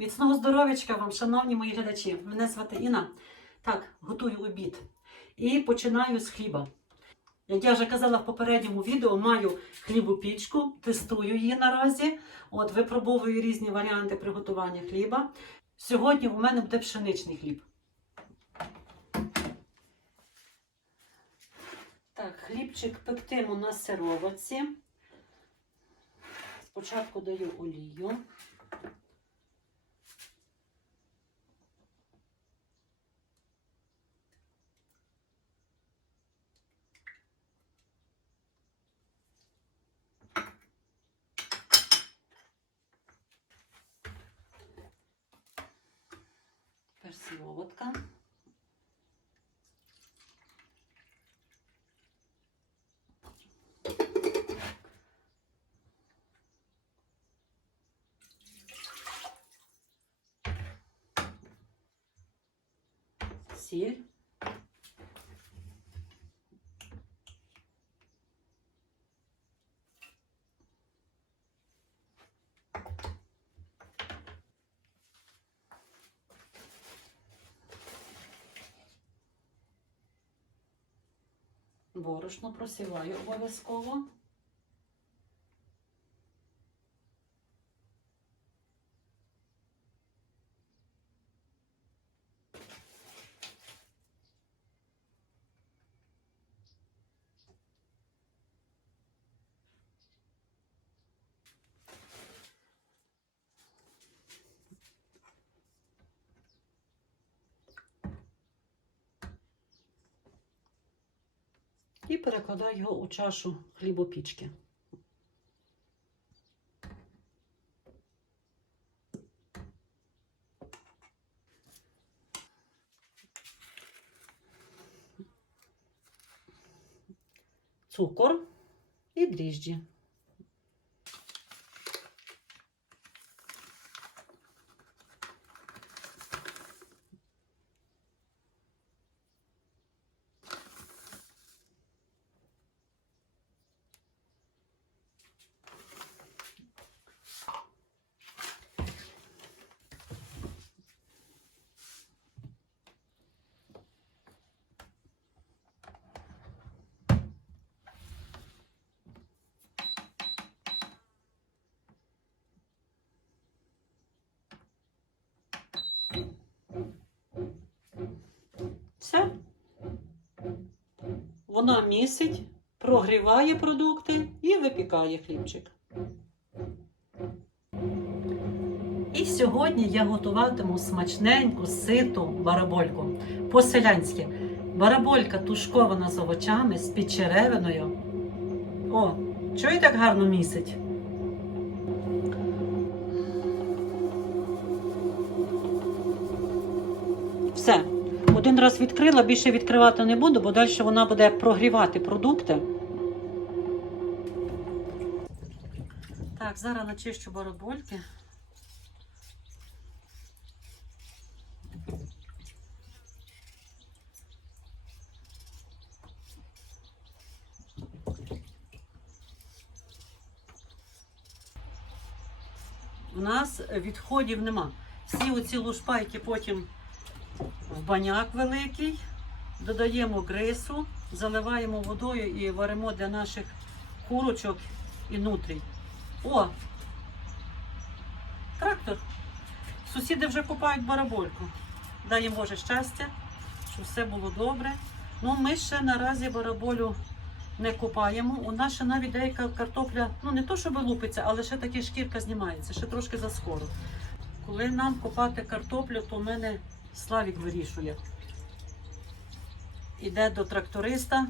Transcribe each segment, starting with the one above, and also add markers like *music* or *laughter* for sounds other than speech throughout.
Міцного здоров'ячка вам, шановні мої глядачі. Мене звати Інна. Так, готую обід. І починаю з хліба. Як я вже казала в попередньому відео, маю хлібопічку, тестую її наразі. От випробовую різні варіанти приготування хліба. Сьогодні у мене буде пшеничний хліб. Так, хлібчик пектиму на сироватці. Спочатку даю олію. Тепер сироватка. Сіль. Борошно просіваю обов'язково. І перекладаю його у чашу хлібопічки. Цукор і дріжджі. Все. Вона місить, прогріває продукти і випікає хлібчик. І сьогодні я готуватиму смачненьку ситу барабольку. По-селянськи. Бараболька тушкована з овочами, з підчеревиною. О, чого і так гарно місить? Все. Один раз відкрила, більше відкривати не буду, бо далі вона буде прогрівати продукти. Так, зараз начищу барабольки. У нас відходів нема. Всі оці лушпайки потім в баняк великий, додаємо грису, заливаємо водою і варимо для наших курочок і нутрій. О! Трактор. Сусіди вже купають барабольку. Дай їм Боже щастя, щоб все було добре. Ну, ми ще наразі бараболю не купаємо. У нас ще навіть деяка картопля, ну не то, щоб лупиться, але ще таки шкірка знімається, ще трошки заскоро. Коли нам копати картоплю, то в мене Славік вирішує. Іде до тракториста,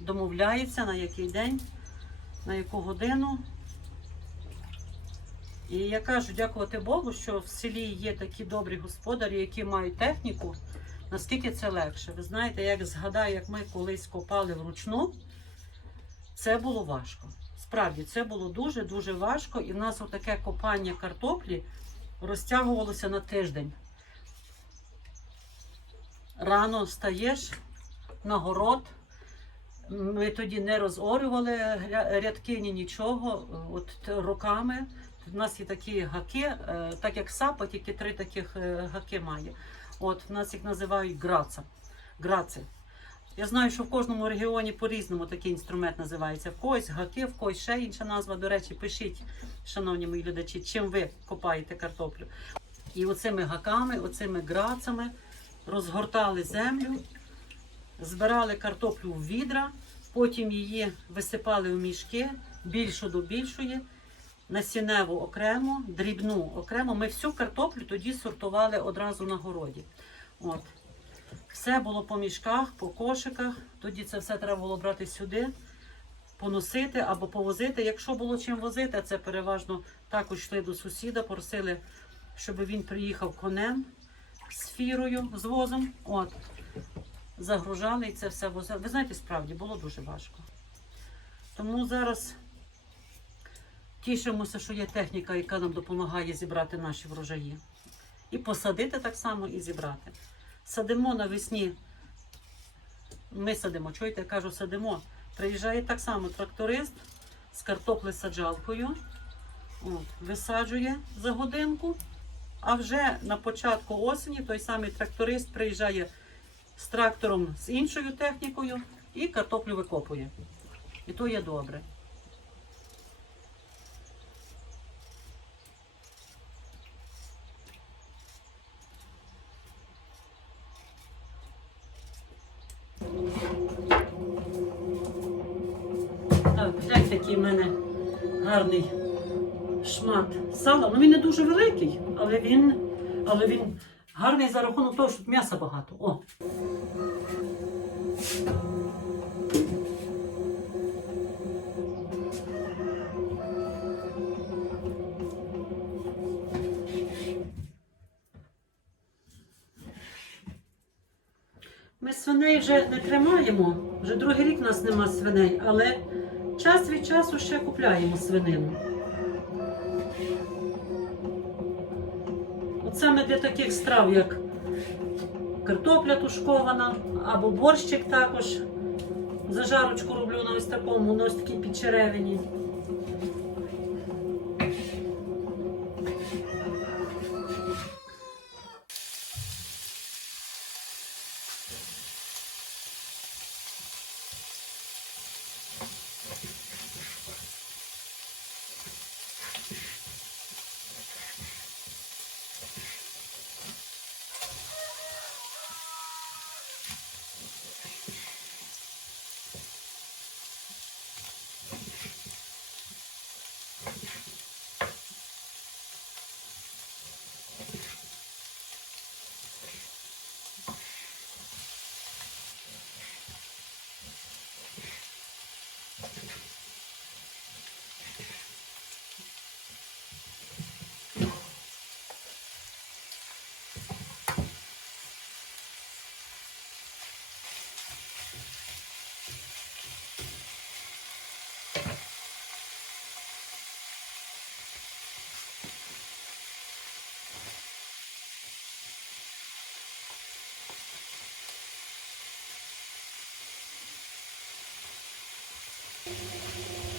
домовляється на який день, на яку годину. І я кажу, дякувати Богу, що в селі є такі добрі господарі, які мають техніку. Наскільки це легше. Ви знаєте, як згадаю, як ми колись копали вручну, це було важко. Справді, це було дуже-дуже важко. І в нас отаке копання картоплі розтягувалося на тиждень. Рано встаєш на город. Ми тоді не розорювали рядки, ні нічого. От руками У нас є такі гаки, е, так як сапа, тільки три таких е, гаки має. От, в нас їх називають граца. Граци. Я знаю, що в кожному регіоні по-різному такий інструмент називається. В когось гаки, в когось ще інша назва. До речі, пишіть, шановні мої глядачі, чим ви копаєте картоплю. І оцими гаками, оцими грацами розгортали землю, збирали картоплю в відра, потім її висипали в мішки, більшу до більшої, насінневу окремо, дрібну окремо. Ми всю картоплю тоді сортували одразу на городі. От. Все було по мішках, по кошиках. Тоді це все треба було брати сюди, поносити або повозити. Якщо було чим возити, це переважно також йшли до сусіда, просили, щоб він приїхав конем з фірою, з возом. От. Загружали і це все возили. Ви знаєте, справді було дуже важко. Тому зараз тішимося, що є техніка, яка нам допомагає зібрати наші врожаї. І посадити так само, і зібрати. Садимо навесні. Ми садимо, чуєте, я кажу, садимо. Приїжджає так само тракторист з картоплесаджалкою. От, висаджує за годинку. А вже на початку осені той самий тракторист приїжджає з трактором з іншою технікою і картоплю викопує. І то є добре. Так, гляньте, який в мене гарний шмат сала. Ну він не дуже великий, але він, але він гарний за рахунок того, що м'яса багато. О. Ми свиней вже не тримаємо, вже другий рік у нас нема свиней, але час від часу ще купляємо свинину. Для таких страв, як картопля тушкована або борщик також. Зажарочку роблю на ось такому, на ось такій підчеревині.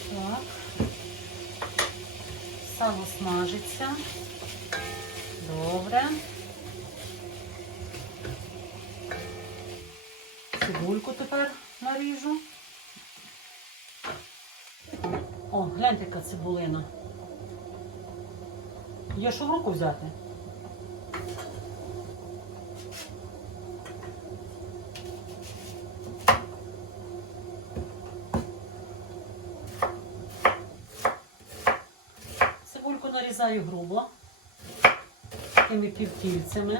Так. Сало смажиться. Добре. Цибульку тепер наріжу. О, гляньте, яка цибулина. Є що в руку взяти? Цибульку нарізаю грубо, такими півкільцями.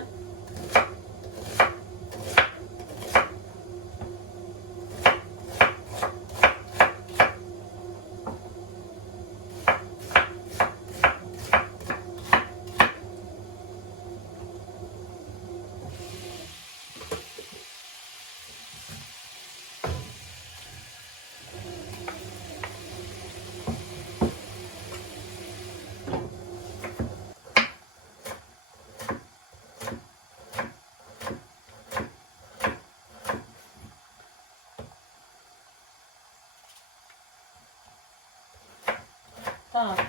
Так.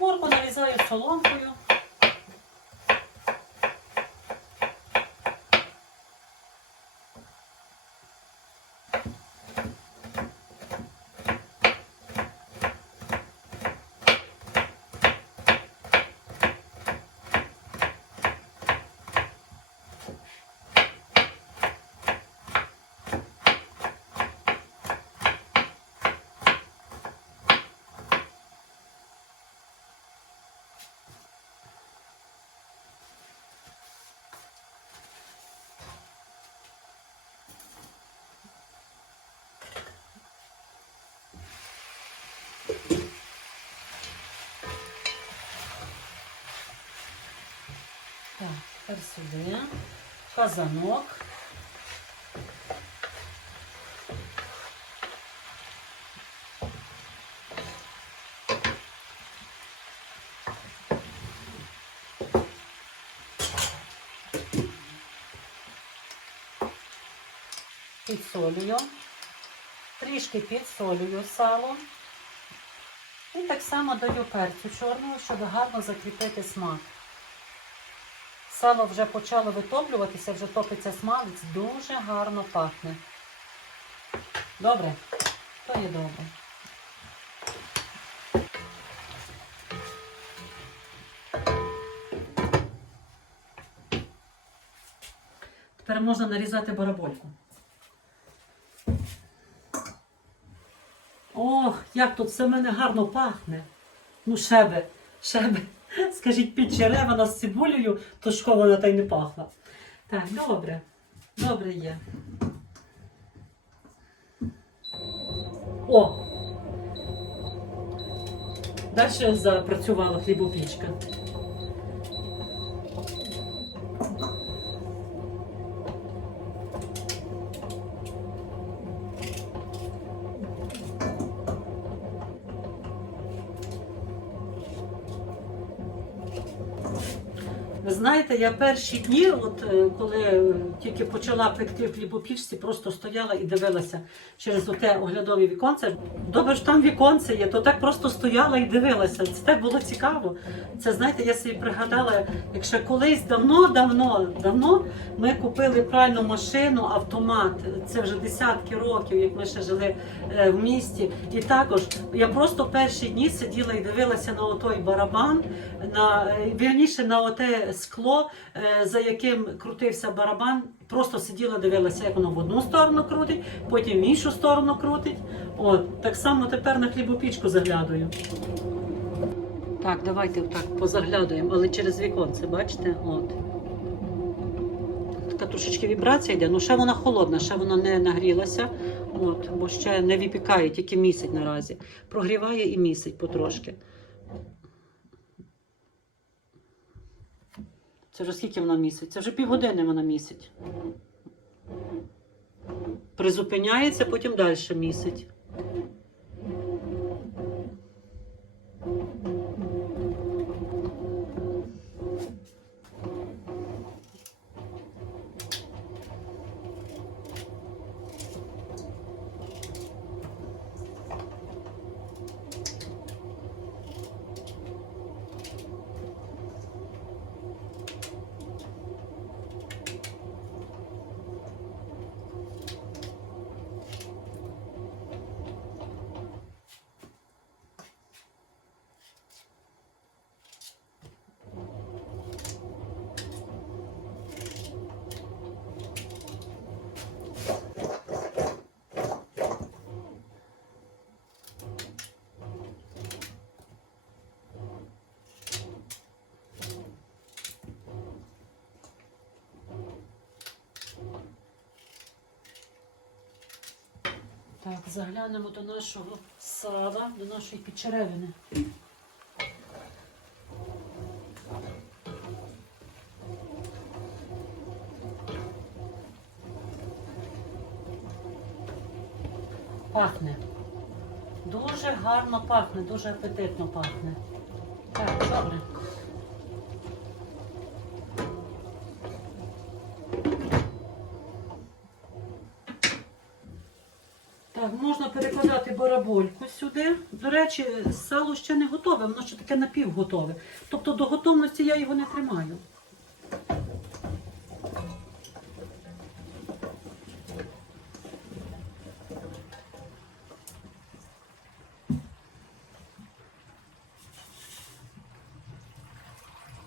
морку нарізаю соломкою. Так, тепер сюди. Казанок. Підсолюю. Трішки підсолюю сало. Так само даю перцю чорного, щоб гарно закріпити смак. Сало вже почало витоплюватися, вже топиться смалець, дуже гарно пахне. Добре? То є добре. Тепер можна нарізати барабольку. Ох, як тут все в мене гарно пахне. Ну, шебе, шебе. *laughs* Скажіть, під черевина з цибулею, то школа на та й не пахла. Так, добре. Добре є. О! Далі запрацювала хлібопічка. Знаєте, я перші дні, от е, коли е, тільки почала пекти в хлібопічці, просто стояла і дивилася через оте оглядове віконце. Добре, що там віконце є, то так просто стояла і дивилася. Це так було цікаво. Це знаєте, я собі пригадала, якщо колись давно, давно, ми купили пральну машину, автомат. Це вже десятки років, як ми ще жили е, в місті. І також я просто перші дні сиділа і дивилася на отой барабан, на вірніше на оте скло, е, за яким крутився барабан. Просто сиділа, дивилася, як воно в одну сторону крутить, потім в іншу сторону крутить. От так само тепер на хлібопічку заглядаю. Так, давайте так позаглядуємо, але через віконце, бачите? От. Така трошечки вібрація йде, ну ще вона холодна, ще вона не нагрілася, от, бо ще не випікає, тільки місить наразі. Прогріває і місить потрошки. Це вже скільки вона місить? Це вже півгодини вона місить. Призупиняється, потім далі місить. Так, заглянемо до нашого сала, до нашої печеревини. Пахне. Дуже гарно пахне, дуже апетитно пахне. Так, добре. Так, можна перекладати барабольку сюди. До речі, сало ще не готове, воно ще таке напівготове. Тобто до готовності я його не тримаю.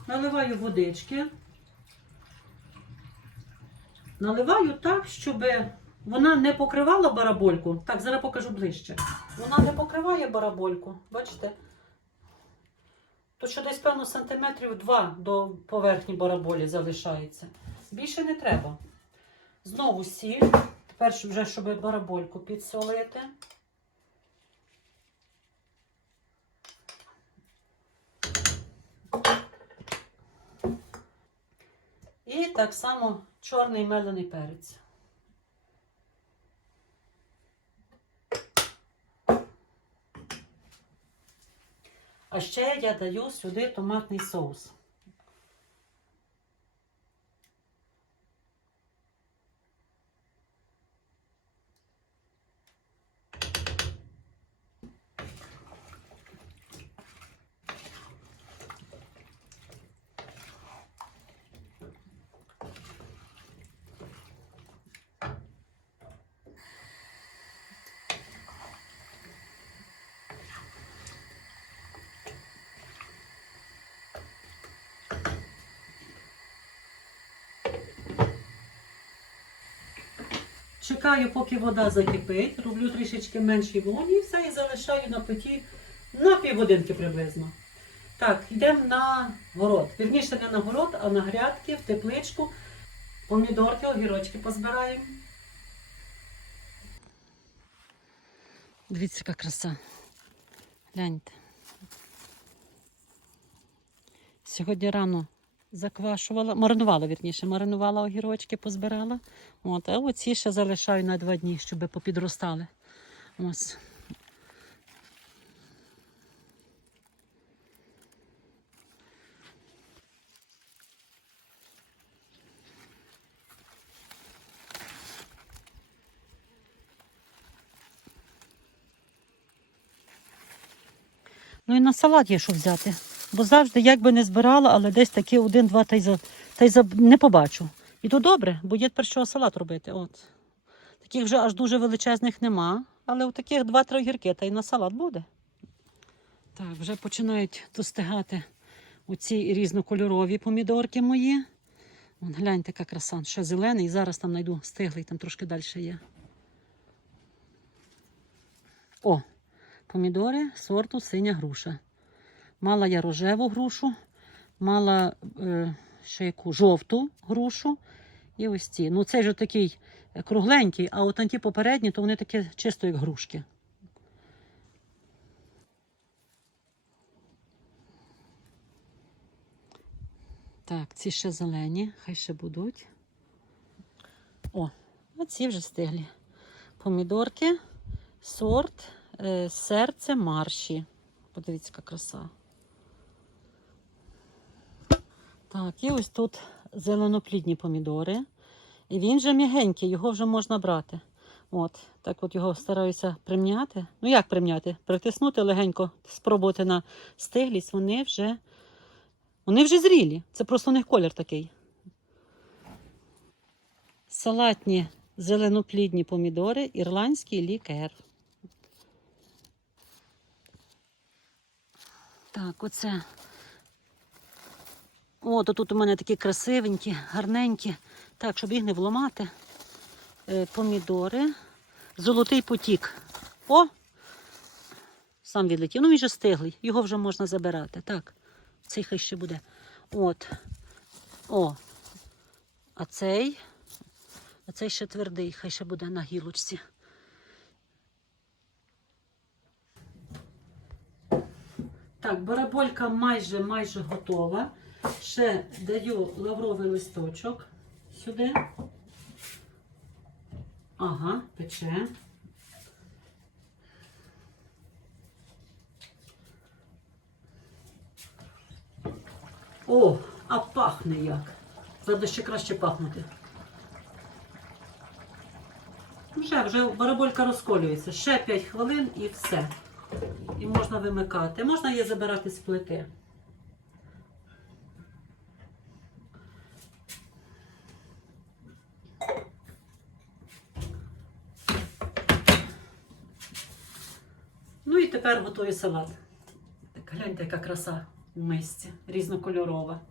Наливаю водички. Наливаю так, щоб вона не покривала барабольку. Так, зараз покажу ближче. Вона не покриває барабольку. Бачите? Тут ще десь, певно, сантиметрів 2 до поверхні бараболі залишається. Більше не треба. Знову сіль. Тепер вже, щоб барабольку підсолити. І так само чорний мелений перець. А ще я даю сюди томатний соус. Чекаю, поки вода закипить, роблю трішечки менший вогонь і все, і залишаю на петі на півгодинки приблизно. Так, йдемо на город. Вірніше не на город, а на грядки, в тепличку. Помідорки, огірочки позбираємо. Дивіться, яка краса. Гляньте. Сьогодні рано заквашувала, маринувала, вірніше, маринувала огірочки, позбирала. От, а оці ще залишаю на два дні, щоб попідростали. Ось. Ну і на салат є що взяти. Бо завжди, як би не збирала, але десь таки один-два та й за, та й за не побачу. І то добре, бо є тепер що салат робити. От. Таких вже аж дуже величезних нема, але у таких два-три огірки та й на салат буде. Так, вже починають достигати оці різнокольорові помідорки мої. Вон, гляньте, яка краса. Ще зелений, зараз там знайду стиглий, там трошки далі є. О, помідори сорту синя груша. Мала я рожеву грушу, мала е, ще яку жовту грушу. І ось ці. Ну, цей же такий е, кругленький, а от ті попередні, то вони такі чисто як грушки. Так, ці ще зелені, хай ще будуть. О, а ці вже стиглі. Помідорки, сорт, е, серце марші. Подивіться, яка краса. Так, і ось тут зеленоплідні помідори. І він вже м'ягенький, його вже можна брати. От, так от його стараюся примняти. Ну як примняти? Притиснути легенько, спробувати на стиглість. Вони вже, вони вже зрілі. Це просто у них колір такий. Салатні зеленоплідні помідори, ірландський лікер. Так, оце. О, то тут у мене такі красивенькі, гарненькі. Так, щоб їх не вламати. Е, помідори. Золотий потік. О! Сам відлетів. Ну, він же стиглий. Його вже можна забирати. Так, цей хай ще буде. От. О. А цей. А цей ще твердий, хай ще буде на гілочці. Так, бараболька майже майже готова. Ще даю лавровий листочок сюди. Ага, пече. О, а пахне як. Треба ще краще пахнути. вже, вже бараболька розколюється. Ще 5 хвилин і все. І можна вимикати. Можна її забирати з плити. Ну і тепер готую салат. Так, гляньте, яка краса в мисці, різнокольорова.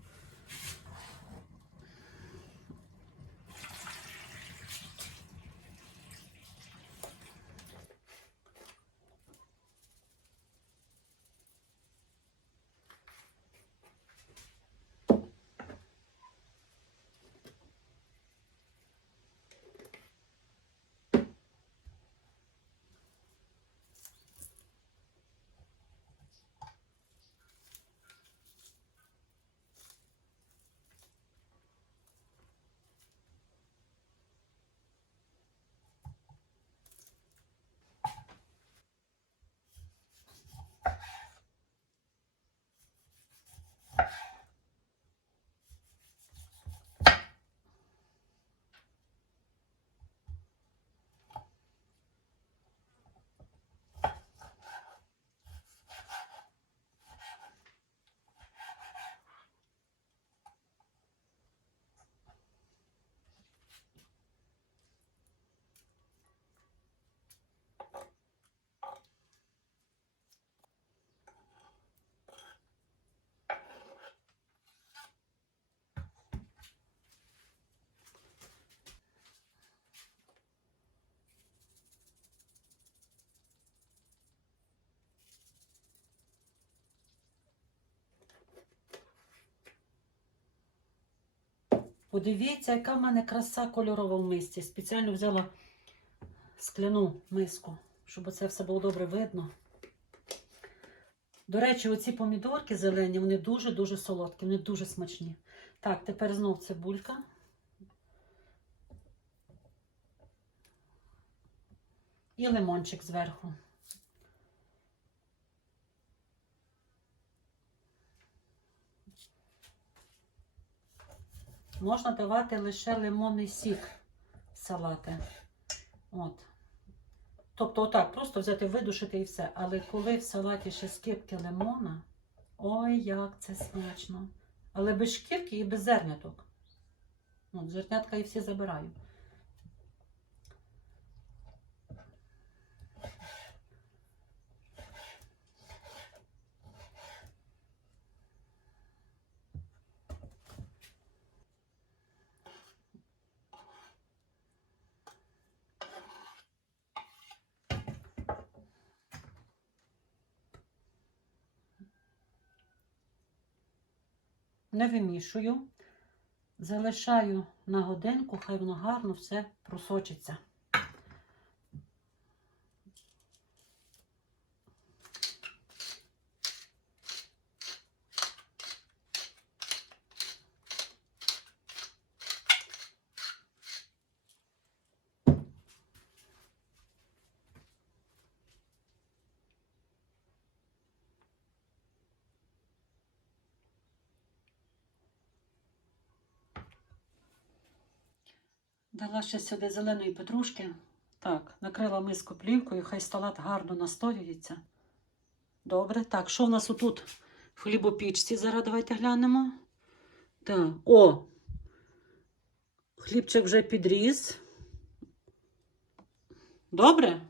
Подивіться, яка в мене краса кольорова в мисці. Спеціально взяла скляну миску, щоб це все було добре видно. До речі, оці помідорки зелені, вони дуже-дуже солодкі, вони дуже смачні. Так, тепер знов цибулька. І лимончик зверху. Можна давати лише лимонний сік в салати. От. Тобто, отак, просто взяти, видушити і все. Але коли в салаті ще скипки лимона, ой, як це смачно. Але без шкірки і без зерняток. От, зернятка і всі забираю. Не вимішую. Залишаю на годинку, хай воно гарно все просочиться. Дала ще сюди зеленої петрушки. Так, накрила миску плівкою, хай салат гарно настоюється. Добре. Так, що в нас отут в хлібопічці? Зараз давайте глянемо. Так, о! Хлібчик вже підріс. Добре?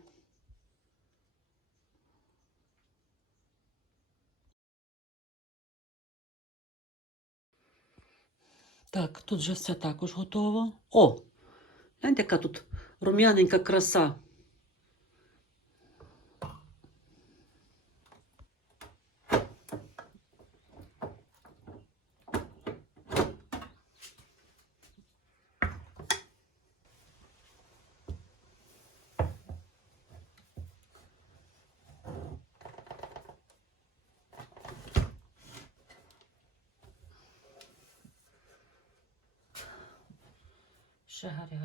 Так, тут вже все також готово. О! Гляньте, яка тут рум'яненька краса.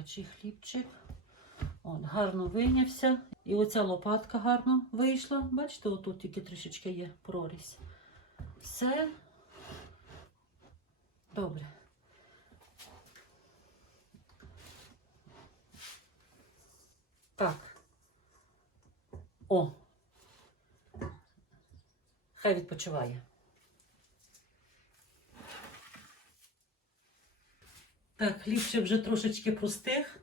Гарячий хлібчик. От, гарно вийнявся. І оця лопатка гарно вийшла. Бачите, отут тільки трішечки є прорізь. Все добре. Так. О. Хай відпочиває. Так, хлібчик вже трошечки простих.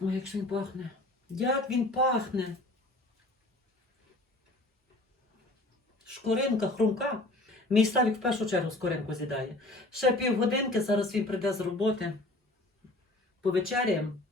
Ой, як він пахне. Як він пахне. Шкуринка, хрумка. Мій Савік в першу чергу скоринку з'їдає. Ще півгодинки, зараз він прийде з роботи. Повечеряємо.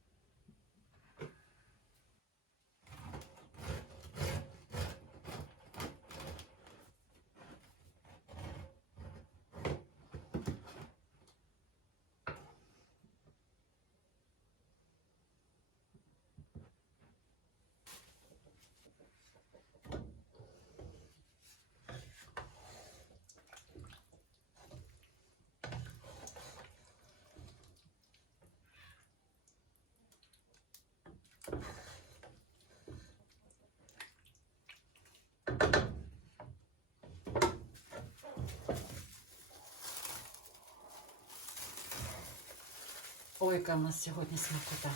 Ой, яка в нас сьогодні смакота.